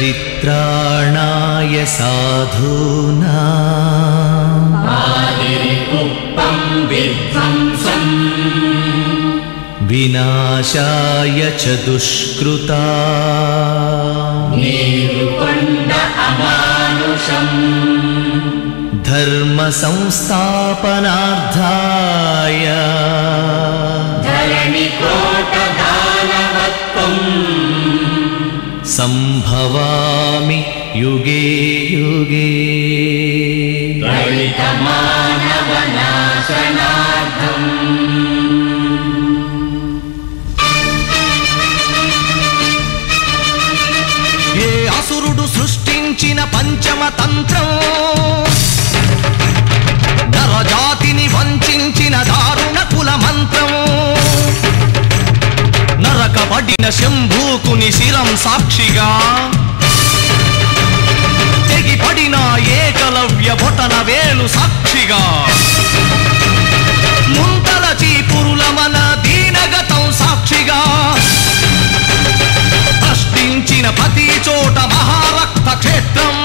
परित्राणाय साधूनां आदिरिपुप्पं विध्वंसं विनाशाय च दुष्कृतां निरुपण्ड अमानुषम् धर्म संस्थापनार्थाय धरणिकोटदानवत्वम् संभवामि युगे युगे दलितमानवनाशनार्थम् ఏ అసురుడు సృష్టించిన పంచమ తంత్రం నరజాతిని వంచిన దారుణ కుల మంత్రం నరకబడిన శంభూకుని శిరం సాక్షిగా తెగిపడిన ఏకలవ్య బొటన వేలు సాక్షిగా ముంతల చీపురుల మన దీనగతం సాక్షిగా ప్రశ్నించిన ప్రతి చోట మహారక్త క్షేత్రం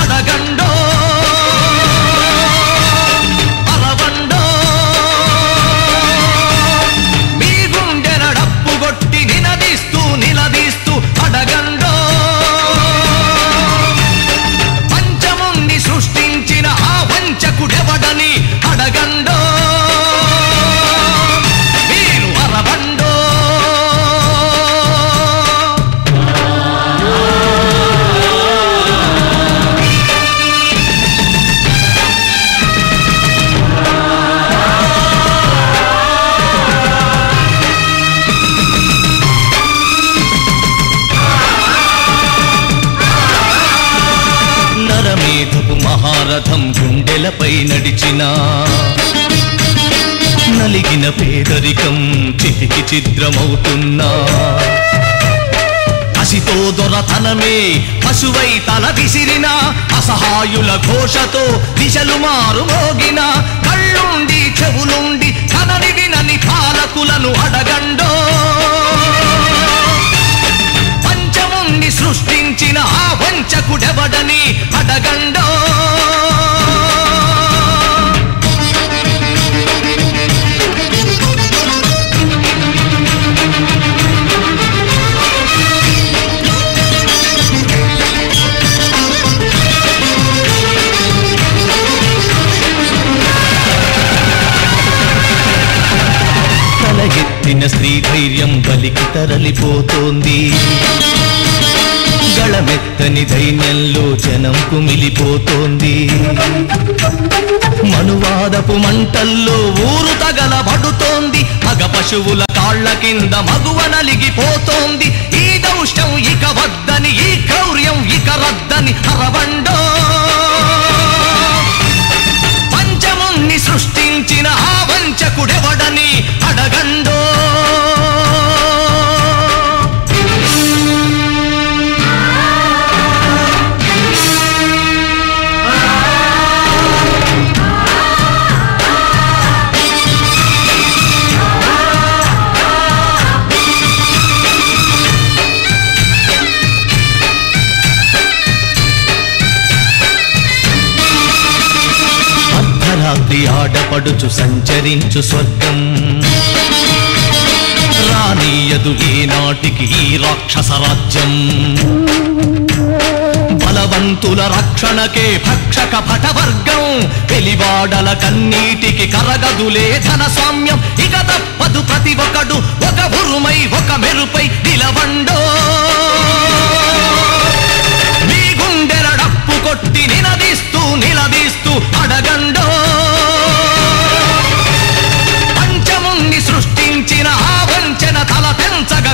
అడగండో అలవండో మీ గుండెన డప్పు కొట్టి నిలదీస్తూ అడగండో పంచముండి సృష్టించిన ఆ వంచకుడెవడని అడగండో మీరు అలవండో నరమేధపు మహారథం గుండెలపై నడిచిన నలిగిన పేదరికం చితికి చిద్రమవుతున్నా కసితో దొరతనమే పశువై తల విసిరిన అసహాయుల ఘోషతో దిశలు మారు మోగిన కళ్ళుండి చెవులుండి కనని వినని పాలకులను అడగండో పంచముండి సృష్టించిన ఆ వంచకుడెవడని అడగండో తలగెత్తిన స్త్రీ ధైర్యం బలికి తరలిపోతోంది గళమెత్తని దైన్యంలో జనం కుమిలిపోతోంది మనువాదపు మంటల్లో ఊరు తగలబడుతోంది మగ పశువుల కాళ్ల కింద మగువ నలిగిపోతోంది ఈ దౌష్ట్యం ఇక వద్దని ఈ క్రౌర్యం ఇక రద్దని అరవండో పంచముని సృష్టించిన ఆ వంచకుడెవడని అడగండో అర్ధరాత్రి ఆడపడుచు సంచరించు స్వర్గం రానీయదు ఏనాటికి ఈ రాక్షస రాజ్యం బలవంతుల రక్షణకే భక్షక భటవర్గం వెలివాడల కన్నీటికి కరగదులే ధన స్వామ్యం ఇక తప్పదు ప్రతి ఒక్కడు ఒక ఉరుమై ఒక మెరుపై నిలవండో మీ గుండెల డప్పు కొట్టి నిలదీస్తూ అడగండో పంచముని సృష్టించిన ఆ వంచన తల తెంచగ